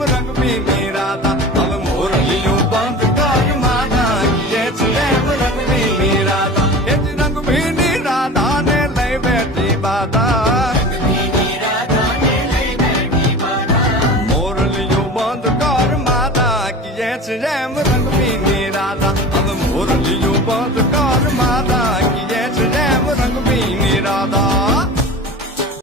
रंग भी मेरा था अब मोरलियों बंद कर माना ये रंग भी मेरा था ये रंग भी मेरा था ने ले बैठी बाधा मोरलियों बंद कर माना ये रंग भी मेरा था अब मोरलियों बंद कर माना ये रंग भी